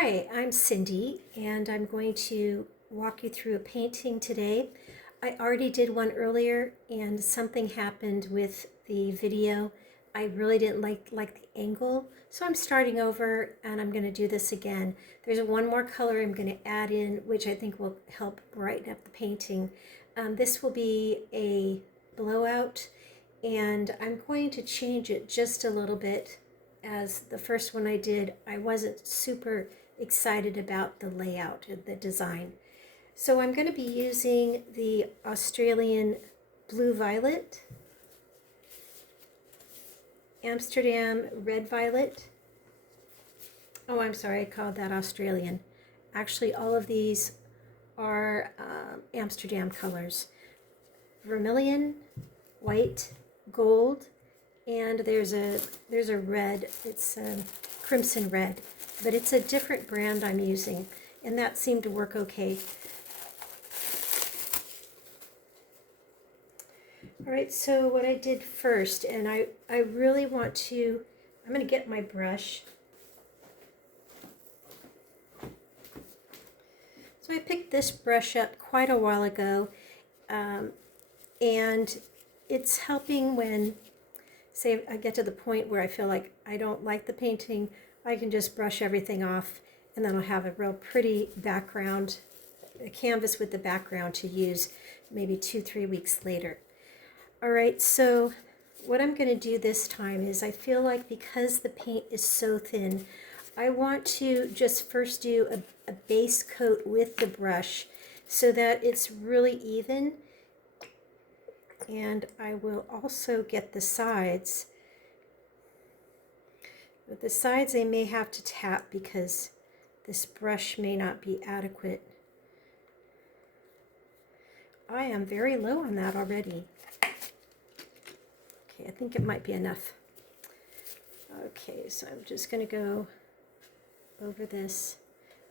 Hi, I'm Cindy, and I'm going to walk you through a painting today. I already did one earlier, and something happened with the video. I really didn't like the angle, so I'm starting over, and I'm going to do this again. There's one more color I'm going to add in, which I think will help brighten up the painting. This will be a blowout, and I'm going to change it just a little bit. As the first one I did, I wasn't super excited about the layout and the design. So I'm going to be using the Australian Blue Violet, Amsterdam Red Violet. Oh, I'm sorry, I called that Australian. Actually, all of these are Amsterdam colors. Vermilion, white, gold, and there's a red. It's a crimson red, but it's a different brand I'm using, and that seemed to work okay. All right, so what I did first, and I really want to, I'm going to get my brush. So I picked this brush up quite a while ago, and it's helping when, say, I get to the point where I feel like I don't like the painting, I can just brush everything off, and then I'll have a real pretty background, a canvas with the background to use maybe 2-3 weeks later. All right, so what I'm going to do this time is I feel like because the paint is so thin, I want to just first do a base coat with the brush so that it's really even. And I will also get the sides. But the sides I may have to tap because this brush may not be adequate. I am very low on that already. Okay, I think it might be enough. Okay, so I'm just going to go over this.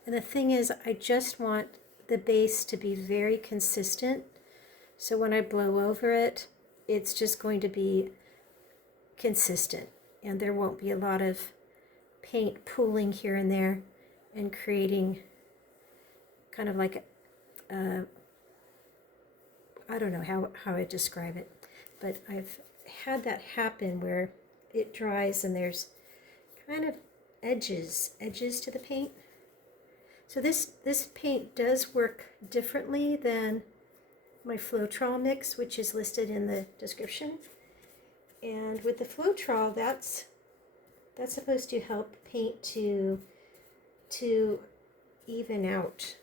And the thing is, I just want the base to be very consistent. So when I blow over it, it's just going to be consistent. And there won't be a lot of paint pooling here and there and creating kind of like a, I don't know how I describe it, but I've had that happen where it dries and there's kind of edges to the paint. So this paint does work differently than my Floral mix, which is listed in the description. And with the Floral, that's supposed to help paint to even out.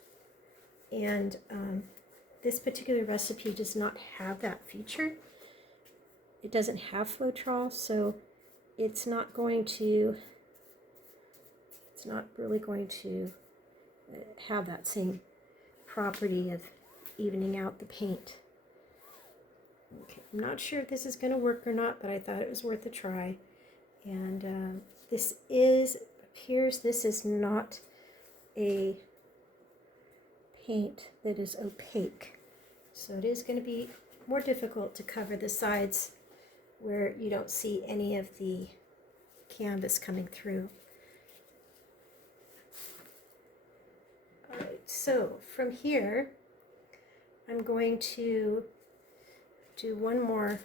And this particular recipe does not have that feature. It doesn't have Floral, so it's not really going to have that same property of evening out the paint. Okay, I'm not sure if this is going to work or not, but I thought it was worth a try. And this is not a paint that is opaque, so it is going to be more difficult to cover the sides where you don't see any of the canvas coming through. All right, so from here I'm going to do one more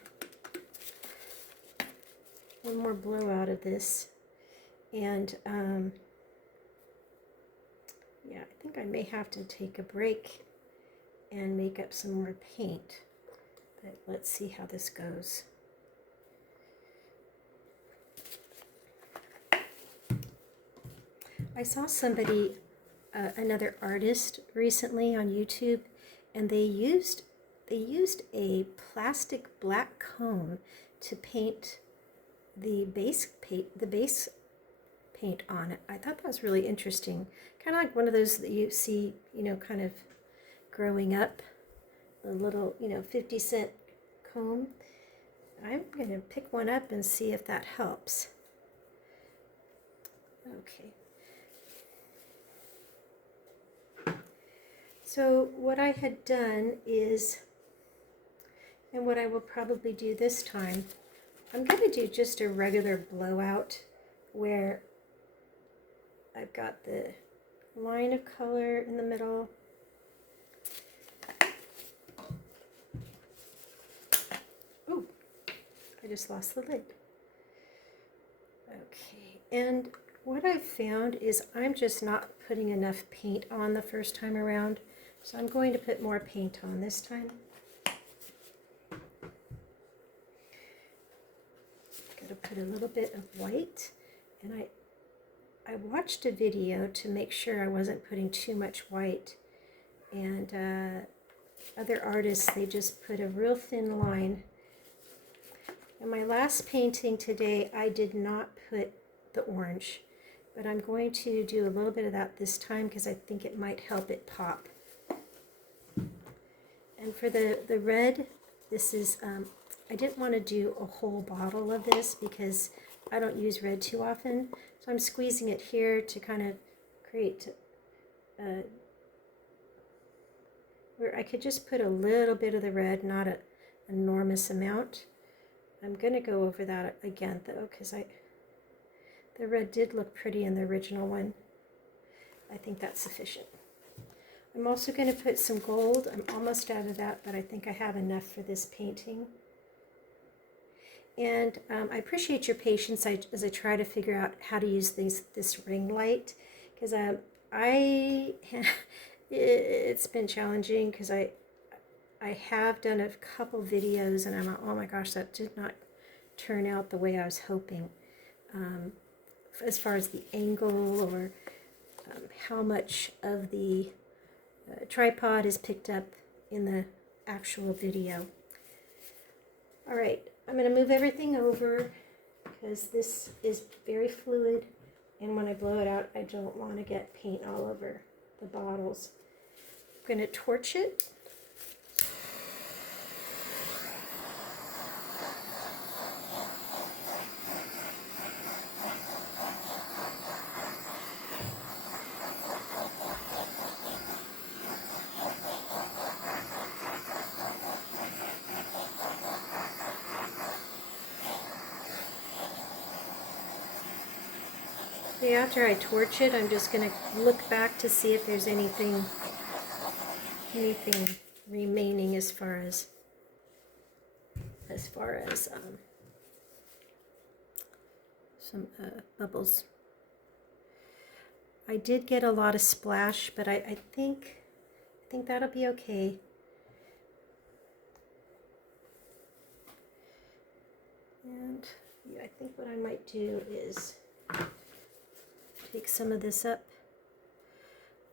blowout of this, and yeah, I think I may have to take a break and make up some more paint, but let's see how this goes. I saw somebody, another artist recently on YouTube, and they used a plastic black comb to paint the base paint on it. I thought that was really interesting. Kind of like one of those that you see, kind of growing up, a little, 50-cent comb. I'm going to pick one up and see if that helps. Okay. So what I had done is, and what I will probably do this time, I'm going to do just a regular blowout where I've got the line of color in the middle. Oh, I just lost the lid. Okay, and what I've found is I'm just not putting enough paint on the first time around, so I'm going to put more paint on this time. Gotta put a little bit of white, and I watched a video to make sure I wasn't putting too much white, and other artists, they just put a real thin line. In my last painting today, I did not put the orange, but I'm going to do a little bit of that this time because I think it might help it pop. And for the red, this is, I didn't want to do a whole bottle of this because I don't use red too often. So I'm squeezing it here to kind of create where I could just put a little bit of the red, not an enormous amount. I'm going to go over that again though, because the red did look pretty in the original one. I think that's sufficient. I'm also going to put some gold. I'm almost out of that, but I think I have enough for this painting. And I appreciate your patience as I try to figure out how to use this ring light, because it's been challenging because I have done a couple videos and I'm like, oh my gosh, that did not turn out the way I was hoping, as far as the angle or how much of the tripod is picked up in the actual video. All right, I'm going to move everything over because this is very fluid, and when I blow it out, I don't want to get paint all over the bottles. I'm going to torch it. After I torch it, I'm just going to look back to see if there's anything remaining as far as some bubbles. I did get a lot of splash, but I think that'll be okay. And yeah, I think what I might do is take some of this up.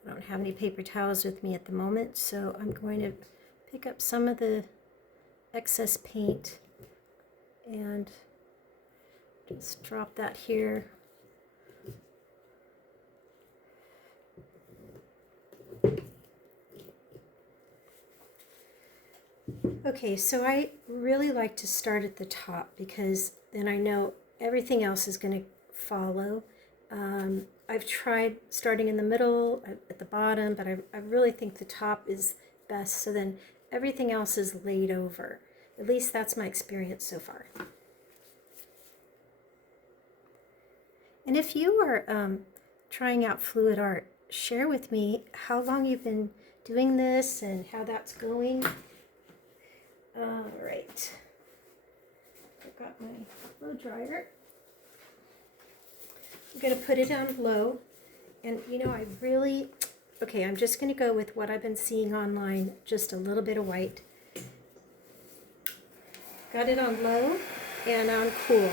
I don't have any paper towels with me at the moment, so I'm going to pick up some of the excess paint and just drop that here. Okay, so I really like to start at the top because then I know everything else is going to follow. I've tried starting in the middle, at the bottom, but I really think the top is best, so then everything else is laid over. At least that's my experience so far. And if you are trying out fluid art, share with me how long you've been doing this and how that's going. All right, I've got my blow dryer. I'm going to put it on low, and you know, okay, I'm just going to go with what I've been seeing online, just a little bit of white. Got it on low and on cool.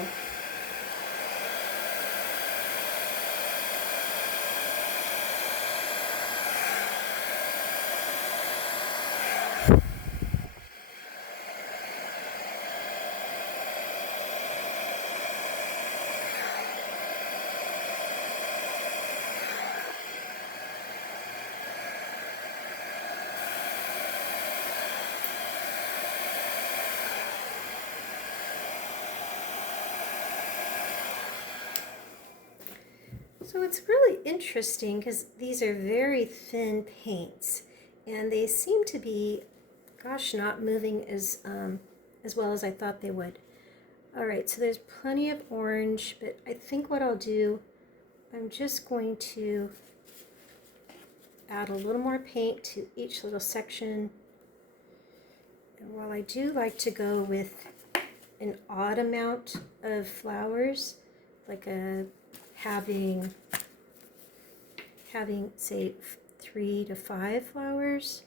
So it's really interesting because these are very thin paints and they seem to be, gosh, not moving as well as I thought they would. All right, so there's plenty of orange, but I think what I'll do, I'm just going to add a little more paint to each little section. And while I do like to go with an odd amount of flowers, like having say 3 to 5 flowers,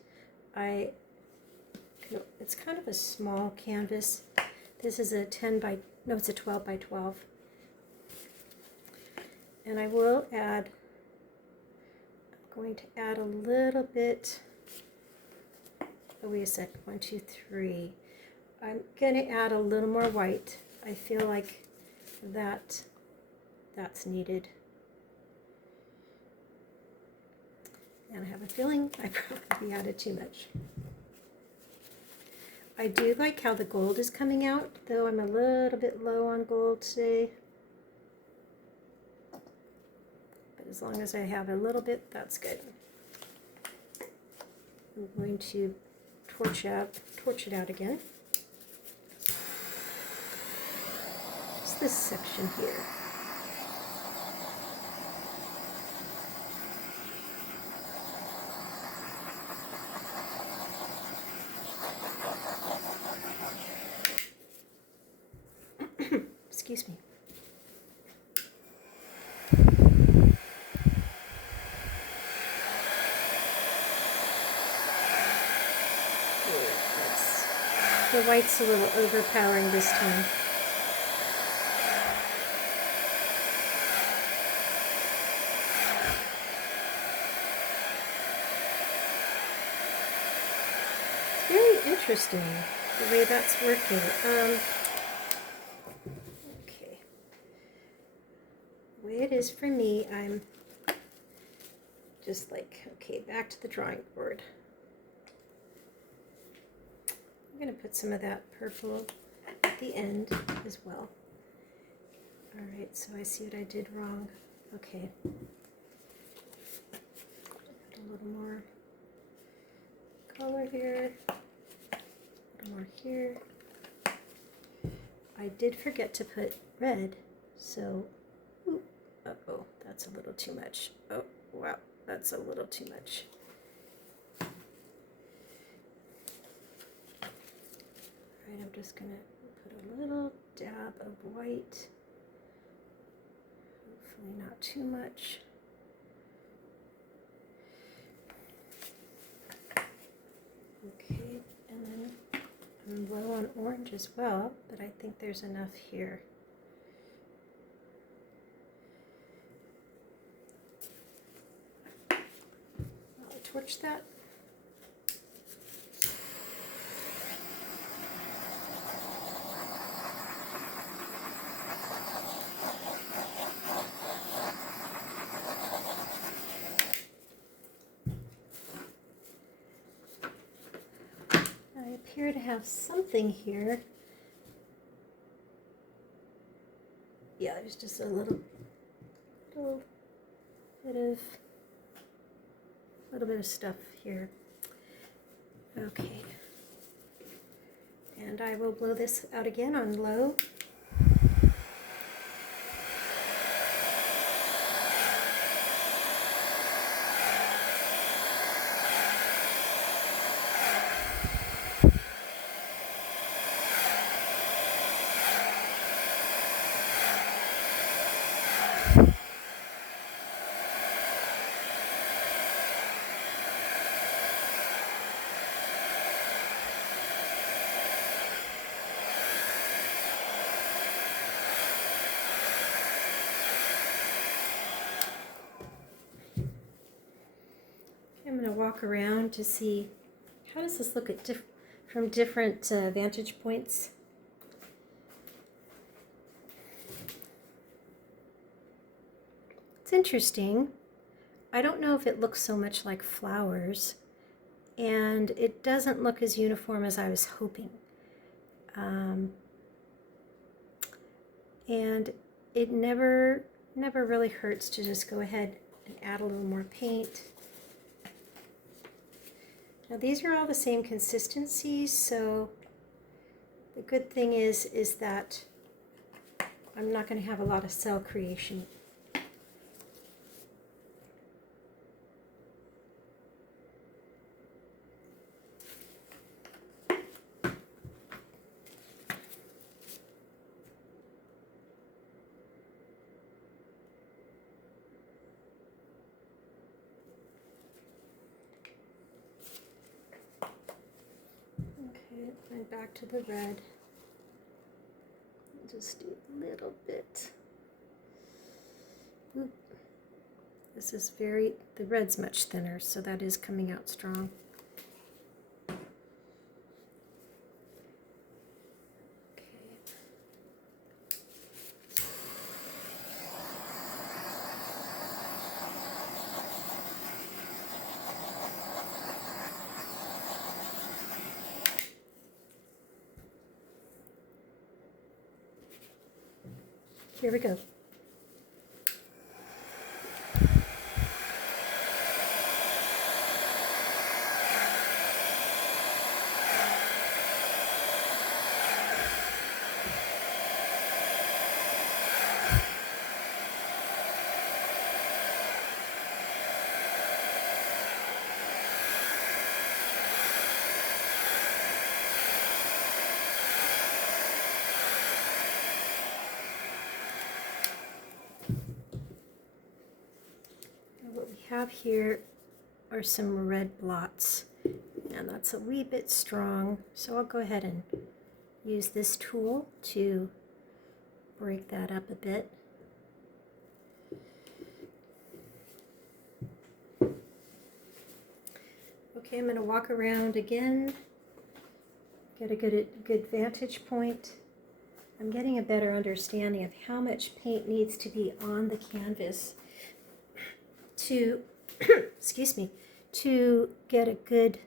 it's kind of a small canvas. This is a 12 by 12. And I will add, I'm going to add a little bit, oh wait a sec, 1, 2, 3. I'm going to add a little more white. I feel like that's needed. And I have a feeling I probably added too much. I do like how the gold is coming out, though I'm a little bit low on gold today. But as long as I have a little bit, that's good. I'm going to torch it out again. It's this section here. Excuse me. The white's a little overpowering this time. It's very interesting the way that's working. Okay. The way it is for me, I'm just like, okay, back to the drawing board. I'm going to put some of that purple at the end as well. All right, so I see what I did wrong. Okay. Put a little more color here, a little more here. I did forget to put red, so, uh-oh, that's a little too much. Oh, wow, that's a little too much. Alright, I'm just going to put a little dab of white, hopefully not too much. Okay, and then I'm low on orange as well, but I think there's enough here. I'll torch that. I appear to have something here. Yeah, there's just a little bit of stuff here. Okay. And I will blow this out again on low. I'm going to walk around to see how does this look at from different vantage points. It's interesting. I don't know if it looks so much like flowers, and it doesn't look as uniform as I was hoping. And it never really hurts to just go ahead and add a little more paint. Now these are all the same consistency, so the good thing is that I'm not going to have a lot of cell creation. And back to the red. Just do a little bit. Oop. This is the red's much thinner, so that is coming out strong. Here we go. What we have here are some red blots, and that's a wee bit strong, so I'll go ahead and use this tool to break that up a bit. Okay, I'm going to walk around again, get a good vantage point. I'm getting a better understanding of how much paint needs to be on the canvas to excuse me, to get a good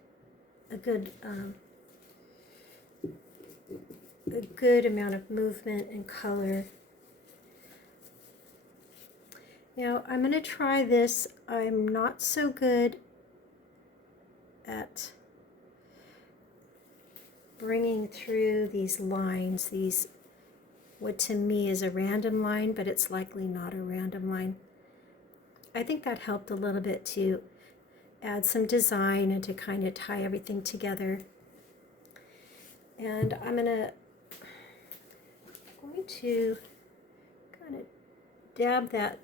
amount of movement and color. Now I'm going to try this. I'm not so good at bringing through these lines, these what to me is a random line, but it's likely not a random line. I think that helped a little bit to add some design and to kind of tie everything together. And I'm going to kind of dab that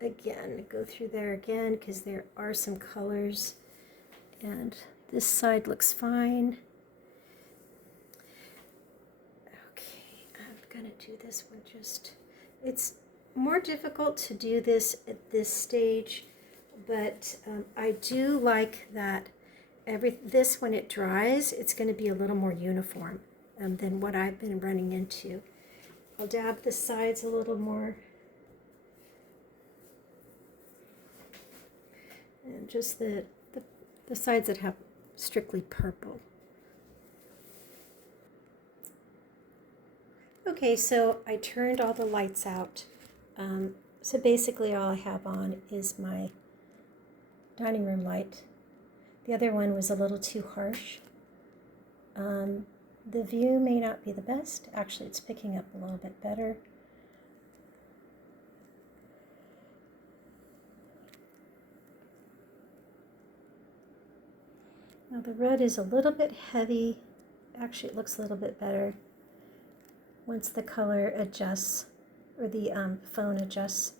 again, go through there again, because there are some colors. And this side looks fine. Okay, I'm going to do this one just, it's more difficult to do this at this stage, but I do like that this when it dries, it's going to be a little more uniform than what I've been running into. I'll dab the sides a little more, and just the sides that have strictly purple. Okay, so I turned all the lights out. So basically all I have on is my dining room light. The other one was a little too harsh. The view may not be the best. Actually, it's picking up a little bit better. Now the red is a little bit heavy. Actually, it looks a little bit better once the color adjusts, or the phone adjusts.